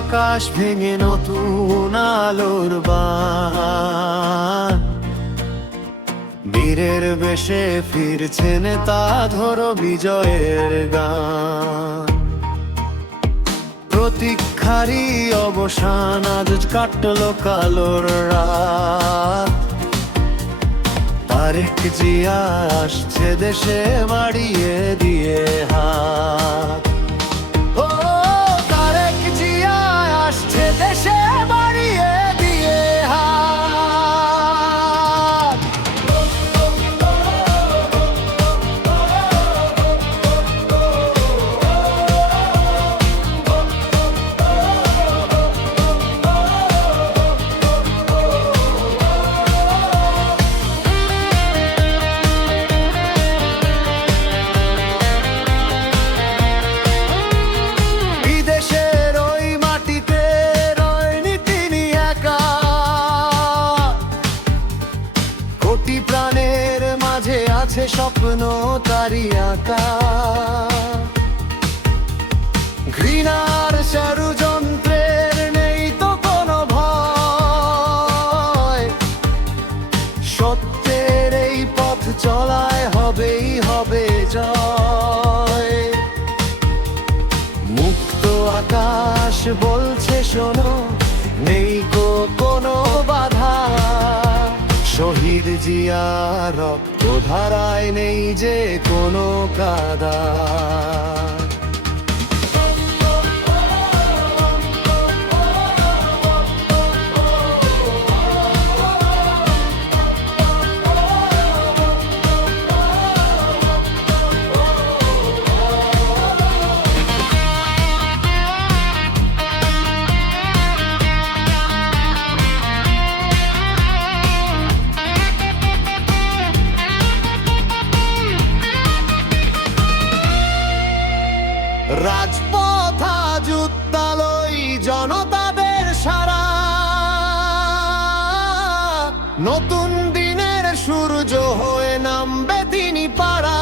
আকাশ ভেঙে নতুন আলোর বান, বীরের বেশে ফিরছেন তা ধরো বিজয়ের গান। প্রতীক্ষারই অবসান, আজ কাটলো কালোর রাত। তারেক জিয়া আসছে দেশে বাড়িয়ে দিয়ে হাত। ও তারেক জিয়া আসছে দেশে বাড়িয়ে দিয়ে হাত। প্রাণের মাঝে আছে স্বপ্ন তারি আঁকা, ঘৃণার ষড়যন্ত্রের নেই তো কোনো ভয়। সত্যের এই পথ চলায় হবেই হবে জয়। মুক্ত আকাশ বলছে শোনো, নেই গো কোনো বাধা। শহীদ জিয়া রক্ত ধারায় নেই যে কোনো কাদা। রাজপথ আজ উত্তালোই জনতাদের সারা, নতুন দিনের সূর্য হয়ে নামবে তিনি পাড়া।